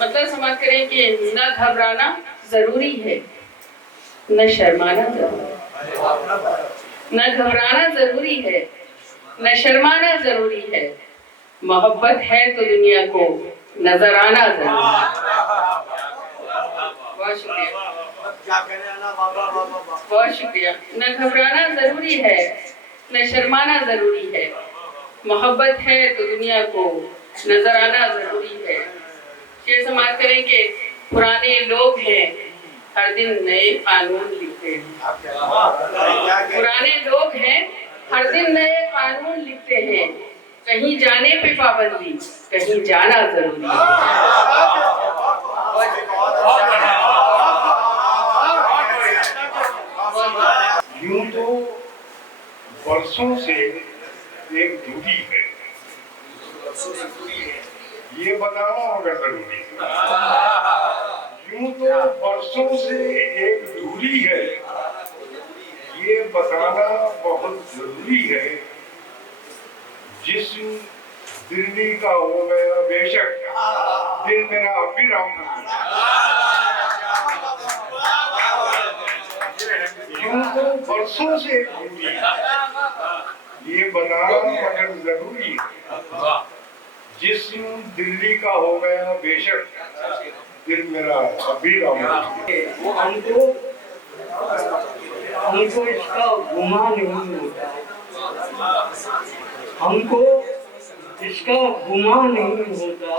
مطلب سماعت کریں کہ نہ گھبرانا ضروری ہے، نہ شرمانا ضروری ہے۔ نہ گھبرانا ضروری ہے، نہ شرمانا ضروری ہے، محبت ہے تو دنیا کو نظر آنا ضروری ہے۔ بہت شکریہ، بہت شکریہ۔ نہ گھبرانا ضروری ہے، نہ شرمانا ضروری ہے، محبت ہے تو دنیا کو نظر آنا ضروری ہے۔ یہ سماعت کریں کہ پرانے لوگ ہیں ہر دن نئے قانون لکھتے ہیں۔ پرانے لوگ ہیں ہر دن نئے قانون لکھتے ہیں، کہیں جانے پہ پابندی، کہیں جانا ضروری ہے۔ یوں تو برسوں سے ایک دوری ہے، یہ بتانا ہوگا ضروری ہے۔ یوں تو برسوں سے ایک دوری ہے، یہ بتانا بہت ضروری ہے۔ جسم دلی کا ہو گیا بے شک، دل میرا اب بھی رام یوں تو برسوں سے ایک دوری ہے، یہ بتانا مگر ضروری ہے۔ جسم دلی کا ہو گیا بے شک، دل میرا ابھی رام ہم کو اس کا گمان نہیں ہوتا، ہم کو اس کا گمان نہیں ہوتا،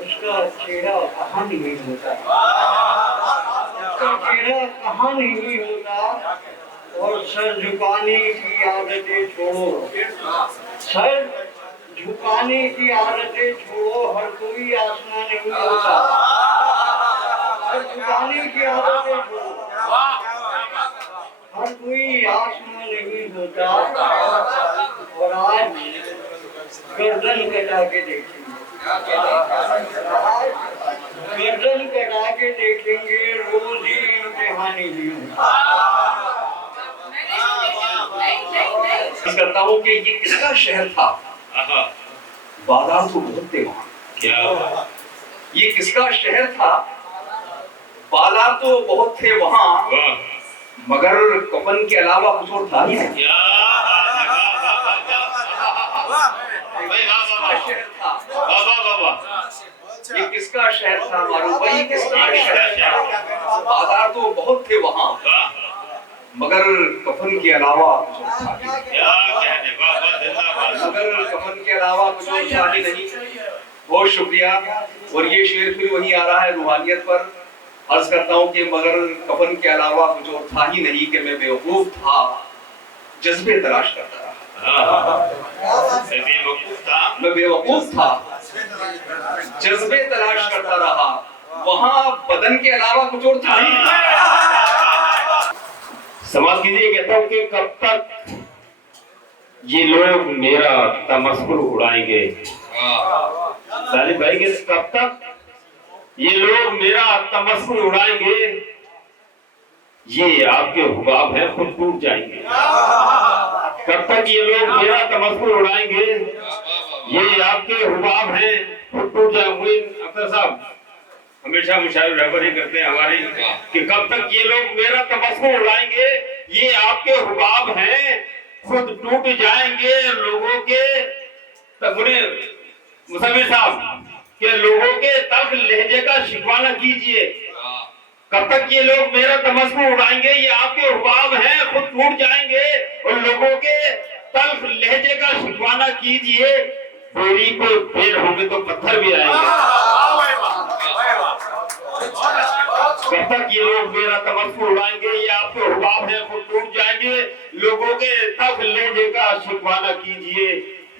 اس کا چہرہ کہاں نہیں ہوتا، اس کا چہرہ کہاں نہیں ہوتا۔ اور سر جھکانے کی عادتیں چھوڑو، سر جھکانے کی عادتیں چھوڑو، ہر کوئی آسمان نہیں ہوتا، سر جھکانے کی عادتیں چھوڑو، ہر کوئی آسمان نہیں ہوتا۔ اور آج گردن کٹا کے دیکھیں گے، آج گردن کٹا کے دیکھیں گے، روز ہی امتحانی بھی ہوگا۔ کرتا ہوں کہ یہ کس کا شہر تھا؟ بازار تو بہت تھے وہاں۔ یہ کس کا شہر تھا؟ بازار تو بہت تھے وہاں، مگر کفن کے علاوہ کچھ اور تھا ہی نہیں۔ یہ کس کا شہر تھا معلوم بھائی؟ کس کا شہر تھا؟ بازار تو بہت تھے وہاں، مگر کفن کے علاوہ کچھ اور تھا ہی نہیں۔ مگر کفن کے علاوہ کچھ اور تھا ہی نہیں۔ بہت شکریہ۔ اور یہ شعر پھر وہی آ رہا ہے روحانیت پر۔ عرض کرتا ہوں کہ مگر کفن کے علاوہ کچھ اور تھا ہی نہیں، کہ میں بیوقوف تھا، جذبے تلاش کرتا رہا۔ میں بیوقوف تھا، جذبے تلاش کرتا رہا، وہاں بدن کے علاوہ کچھ اور تھا ہی نہیں۔ سماعت کیجیے، کہتا ہوں کہ کب تک یہ لوگ میرا تمسخر اڑائیں گے؟ طالب بھائی کہ کب تک یہ لوگ میرا تمسخر اڑائیں گے؟ یہ آپ کے حباب ہیں، خود ٹوٹ جائیں گے۔ کب تک یہ لوگ میرا تمسخر اڑائیں گے؟ یہ آپ کے حباب ہیں، خود ٹوٹ جائیں گے۔ اختر صاحب ہمیشہ مشاعر رہبری کرتے ہیں ہماری کہ کب تک یہ لوگ میرا تمسخر اڑائیں گے؟ یہ آپ کے حباب ہیں، خود ٹوٹ جائیں گے۔ لوگوں کے مصور صاحب کہ لوگوں کے تلخ لہجے کا شکوہ نہ کیجئے۔ کب تک یہ لوگ میرا تمسخر اڑائیں گے؟ یہ آپ کے حباب ہیں، خود ٹوٹ جائیں گے۔ اور لوگوں کے تلخ لہجے کا شکوہ نہ کیجئے، بوری پہ پیر ہوں گے تو پتھر بھی آئیں گے۔ کب تک یہ لوگ میرا تمسخر اڑائیں گے؟ یہ آپ کے حباب ہیں، خود ٹوٹ جائیں گے۔ لوگوں کے تلخ لہجے کا شکوہ نہ کیجئے،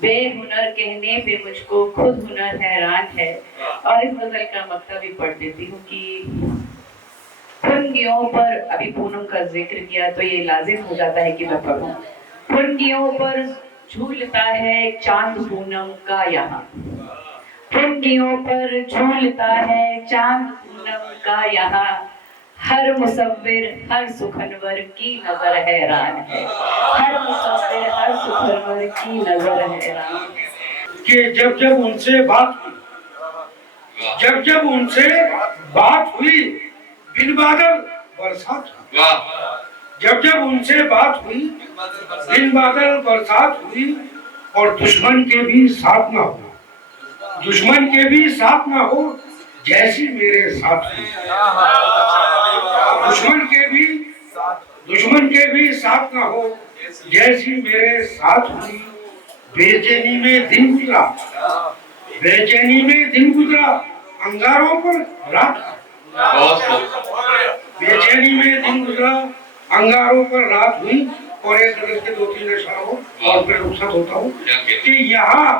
بے ہنر کہنے پہ مجھ کو خود ہنر حیران ہے. اور اس غزل کا مطلب بھی پڑھ دیتی ہوں کہ پھنگیوں پر، ابھی پونم کا ذکر کیا تو یہ لازم ہو جاتا ہے کہ میں پڑھوں. پھنگیوں پر جھولتا ہے چاند پونم کا یہاں، پھنگیوں پر جھولتا ہے چاند پونم کا یہاں، ہر مصور ہر سخنور کی نظر حیران ہے، ہر مصور ہر سخنور کی نظر حیران ہے. کہ جب جب ان سے بات ہوئی، جب جب ان سے بات ہوئی بن بادل برسات ہوئی، جب جب ان سے بات ہوئی بن بادل برسات ہوئی، اور دشمن کے بھی ساتھ نہ ہو، دشمن کے بھی ساتھ نہ ہو جیسی میرے ساتھ ہوئی، دشمن کے بھی ساتھ نہ ہو جیسی میرے ساتھ ہوئی. بے چینی میں دن گزرا، بے چینی میں دن گزرا، انگاروں پر رات، بے چینی میں دن گزرا، انگاروں پر رات ہوئی. اور ایک غزل کے 2-3 اشعار ہو اور پھر رخصت ہوتا ہوں کہ یہاں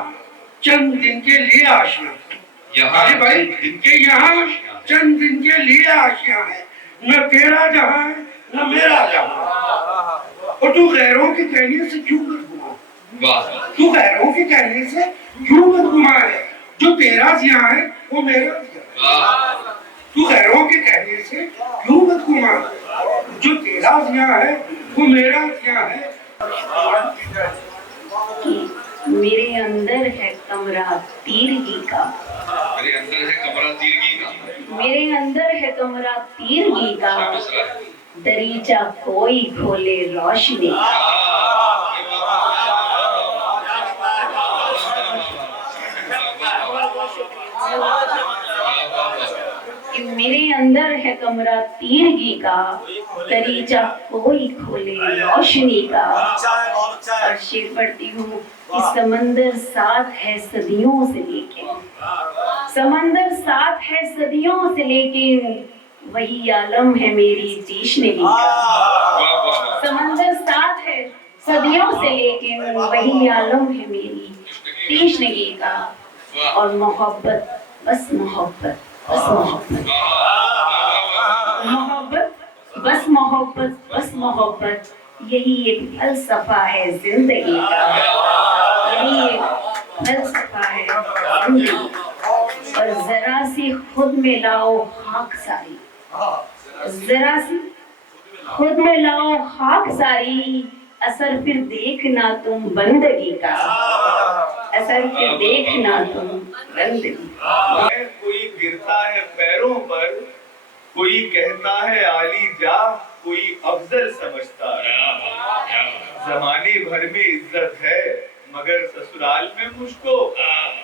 چند دن کے لیے آشیاں، بھائی کہ یہاں چند دن کے لیے آشیاں ہے، نہ تیرا جہاں ہے نہ میرا جہاں. اور تو غیروں کے کہنے سے کیوں بدگما، تو غیروں کے کہنے سے کیوں بدگما ہے، جو تیرا زیاں ہے وہ میرا زیاں. تو غیروں کے کہنے سے کیوں بدگما ہے، جو تیرا زیاں ہے وہ میرا زیاں ہے. میرے اندر ہے کمرہ تیرگی کا، میرے اندر ہے کمرہ تیرگی کا، میرے اندر ہے کمرہ تیرگی کا، دریچہ کوئی کھولے روشنی کا. کہ میرے اندر ہے کمرہ تیرگی کا، دریچہ کوئی کھولے روشنی کا. اور شعر پڑھتی ہوں کہ سمندر ساتھ ہے صدیوں سے لیکن، سمندر ساتھ ہے صدیوں سے لیکن وہی عالم ہے میری تیشنگی کا. سمندر ساتھ ہے صدیوں سے لیکن وہی عالم ہے میری تیشنگی کا. اور محبت بس محبت بس محبت، محبت بس محبت بس محبت، یہی ایک فلسفہ ہے زندگی کا، یہی ایک فلسفہ ہے زندگی. اور ذرا سی خود میں لاؤ خاک ساری، ذرا سی خود میں لاؤ خاک ساری، اثر پھر دیکھنا تم بندگی کا، اثر پھر دیکھنا تم بندگی کا. کوئی گرتا ہے پیروں پر، کوئی کہتا ہے عالی جاہ، کوئی افضل سمجھتا ہے. زمانے بھر میں عزت ہے مگر سسرال میں مجھ کو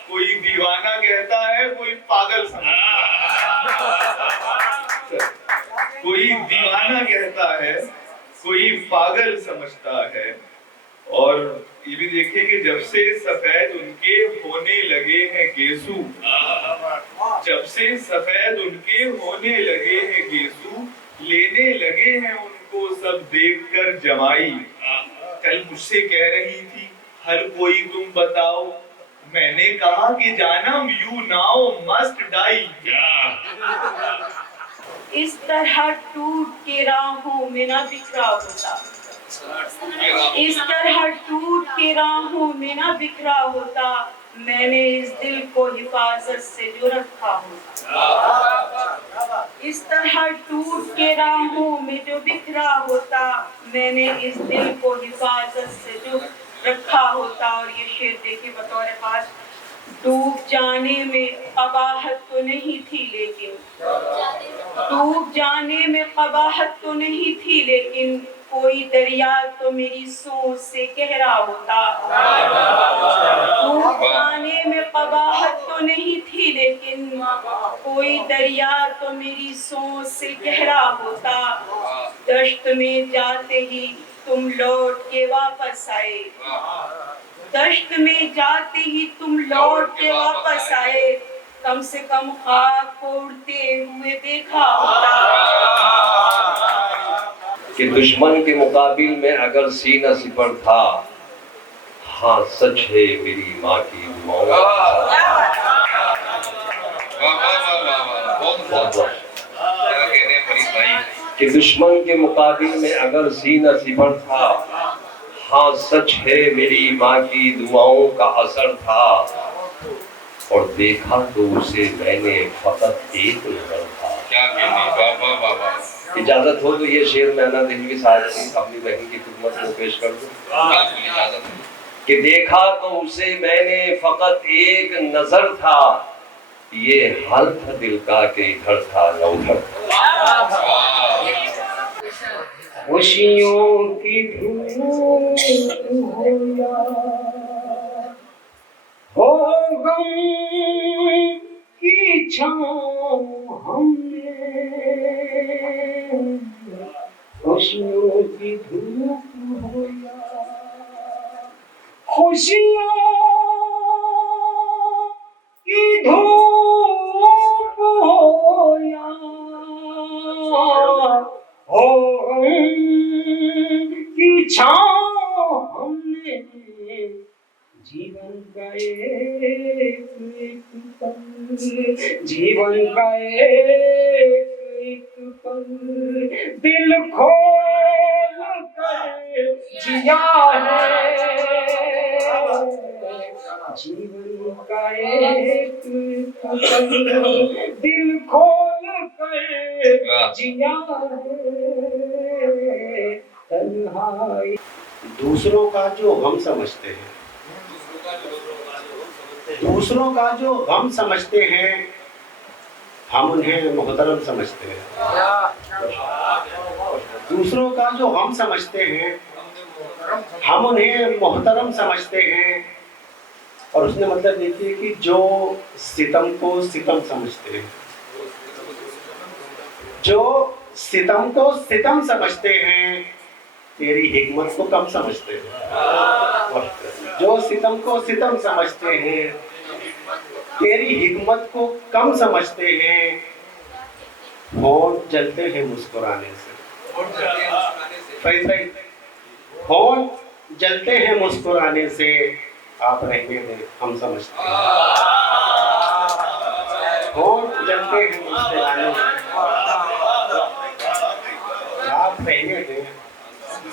کوئی دیوانہ کہتا ہے، کوئی پاگل سمجھتا ہے. کوئی دیوانہ کہتا ہے، کوئی پاگل سمجھتا ہے. اور یہ بھی دیکھیں کہ جب سے سفید ان کے ہونے لگے ہیں گیسو، جب سے سفید ان کے ہونے لگے ہیں گیسو، لینے لگے ہیں ان کو سب دیکھ کر جمائی. کل مجھ سے کہہ رہی تھی ہر کوئی تم بتاؤ، میں نے کہا کہ جانم یو ناؤ مسٹ ڈائی. اس طرح ٹوٹ کے راہوں میں نہ بکھرا ہوتا، اس طرح ٹوٹ کے راہوں میں نہ بکھرا ہوتا، میں نے اس دل کو حفاظت سے جو رکھا ہوتا. اس طرح ٹوٹ کے راہوں میں جو بکھرا ہوتا، میں نے اس دل کو حفاظت سے جو رکھا ہوتا. اور یہ شعر دیکھیں بطور خاص، ڈوب جانے میں قباحت تو نہیں تھی لیکن، ڈوب جانے میں قباحت تو نہیں تھی لیکن کوئی دریا تو میری سوچ سے گہرا ہوتا. ڈوب جانے میں قباحت تو نہیں تھی لیکن کوئی دریا تو میری سوچ سے گہرا ہوتا. دشت میں جاتے ہی تم لوٹ کے واپس آئے، دشت میں جاتے ہی تم لوٹ کے واپس آئے، کم سے کم خاک کو اڑتے ہوئے دیکھا ہوتا. کہ دشمن کے مقابل میں اگر سینہ سپر تھا، ہاں سچ ہے میری ماں کی دعاؤں کا کہ دشمن کے مقابل میں اگر سینہ سپر تھا، ہاں سچ ہے میری ماں کی دعاؤں کا اثر تھا، اور دیکھا تو اسے میں نے فقط ایک نظر تھا۔ اجازت ہو تو یہ شعر میں انا دہلوی صاحب کی اپنی بہن کی خدمت میں پیش کر دوں کہ دیکھا تو اسے میں نے فقط ایک نظر تھا، یہ حال تھا دل کا کہ ادھر تھا یا ادھر تھا۔ خوشیوں کی دھوپ ہو یا ہو غم کی چھاؤں ہم نے، خوشیوں کی دھوپ ہو یا خوشیوں کی دھوپ ہو یا ہو غم کی چھاؤں ہم نے، جیون کا ایک پل، جیون کا ایک پل دل کھول کر جیا ہے، جیون کا ایک پل دل کھول کر جیا ہے، تنہائی۔ دوسروں کا جو غم سمجھتے ہیں، دوسروں کا جو غم سمجھتے ہیں، ہم انہیں محترم سمجھتے ہیں۔ دوسروں کا جو غم سمجھتے ہیں، ہم انہیں محترم سمجھتے ہیں، اور اس نے مطلب دیکھیے کہ جو ستم کو ستم سمجھتے ہیں، جو ستم کو ستم سمجھتے ہیں، تیری حکمت کو کم سمجھتے ہیں۔ جو ستم کو ستم سمجھتے ہیں، تیری حکمت کو کم سمجھتے ہیں، ہونٹ جلتے ہیں مسکرانے سے۔ فرید بھائی، ہونٹ جلتے ہیں مسکرانے سے، آپ رہنے دیں ہم سمجھتے ہیں۔ ہونٹ جلتے ہیں مسکرانے سے، آپ رہنے دیں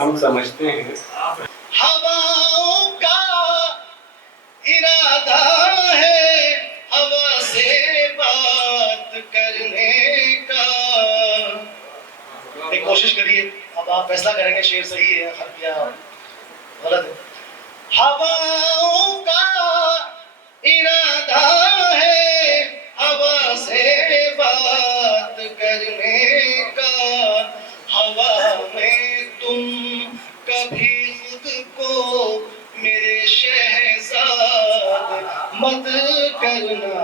ہم سمجھتے ہیں۔ ہواؤں کا ارادہ ہے ہوا سے بات کرنے کا، ایک کوشش کریے، اب آپ فیصلہ کریں گے شعر صحیح ہے یا غلط ہے۔ ہواؤں کا ارادہ ہے ہوا سے بات کرنے کا، ہوا میں تم کبھی خود کو میرے شہزاد مت کرنا،